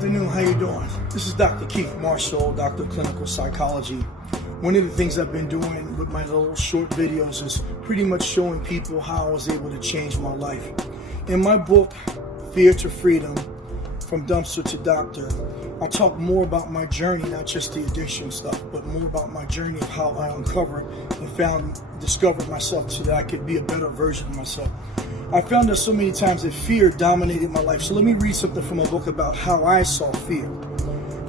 Good afternoon, how you doing? This is Dr. Keith Marshall, Doctor of Clinical Psychology. One of the things I've been doing with my little short videos is pretty much showing people how I was able to change my life. In my book, Fear to Freedom, From Dumpster to Doctor, I talk more about my journey, not just the addiction stuff, but more about my journey of how I uncovered and discovered myself so that I could be a better version of myself. I found that so many times that fear dominated my life. So let me read something from a book about how I saw fear.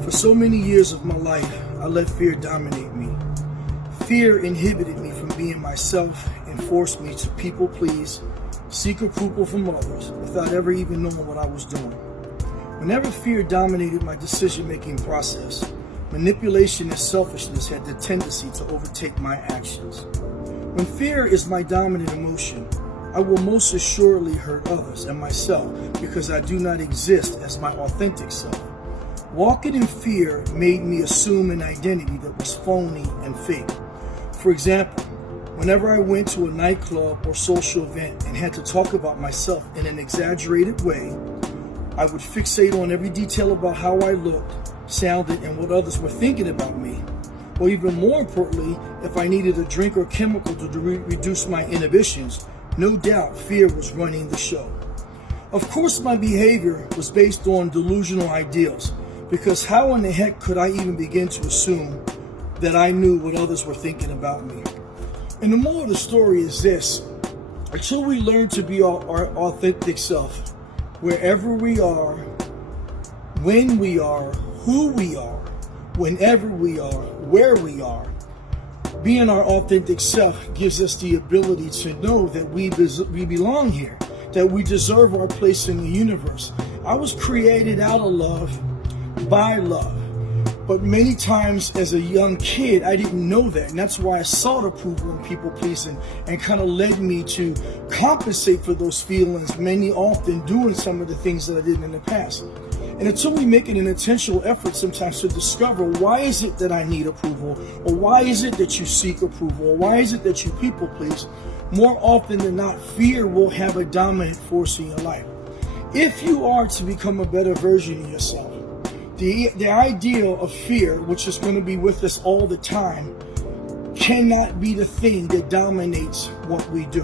For so many years of my life, I let fear dominate me. Fear inhibited me from being myself and forced me to people please, seek approval from others without ever even knowing what I was doing. Whenever fear dominated my decision-making process, manipulation and selfishness had the tendency to overtake my actions. When fear is my dominant emotion, I will most assuredly hurt others and myself because I do not exist as my authentic self. Walking in fear made me assume an identity that was phony and fake. For example, whenever I went to a nightclub or social event and had to talk about myself in an exaggerated way, I would fixate on every detail about how I looked, sounded, and what others were thinking about me. Or even more importantly, if I needed a drink or chemical to reduce my inhibitions, no doubt fear was running the show. Of course, my behavior was based on delusional ideals, because how in the heck could I even begin to assume that I knew what others were thinking about me? And the moral of the story is this: until we learn to be our authentic self, wherever we are, when we are, who we are, whenever we are, where we are, being our authentic self gives us the ability to know that we belong here, that we deserve our place in the universe. I was created out of love, by love. But many times as a young kid, I didn't know that. And that's why I sought approval and people pleasing and kind of led me to compensate for those feelings, many often doing some of the things that I did in the past. And until we make it an intentional effort sometimes to discover why is it that I need approval, or why is it that you seek approval, or why is it that you people please, more often than not, fear will have a dominant force in your life. If you are to become a better version of yourself, the ideal of fear, which is going to be with us all the time, cannot be the thing that dominates what we do.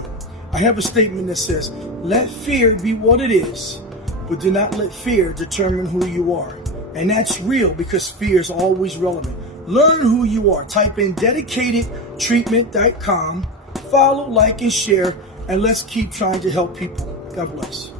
I have a statement that says, let fear be what it is, but do not let fear determine who you are. And that's real because fear is always relevant. Learn who you are. Type in dedicatedtreatment.com, follow, like, and share, and let's keep trying to help people. God bless.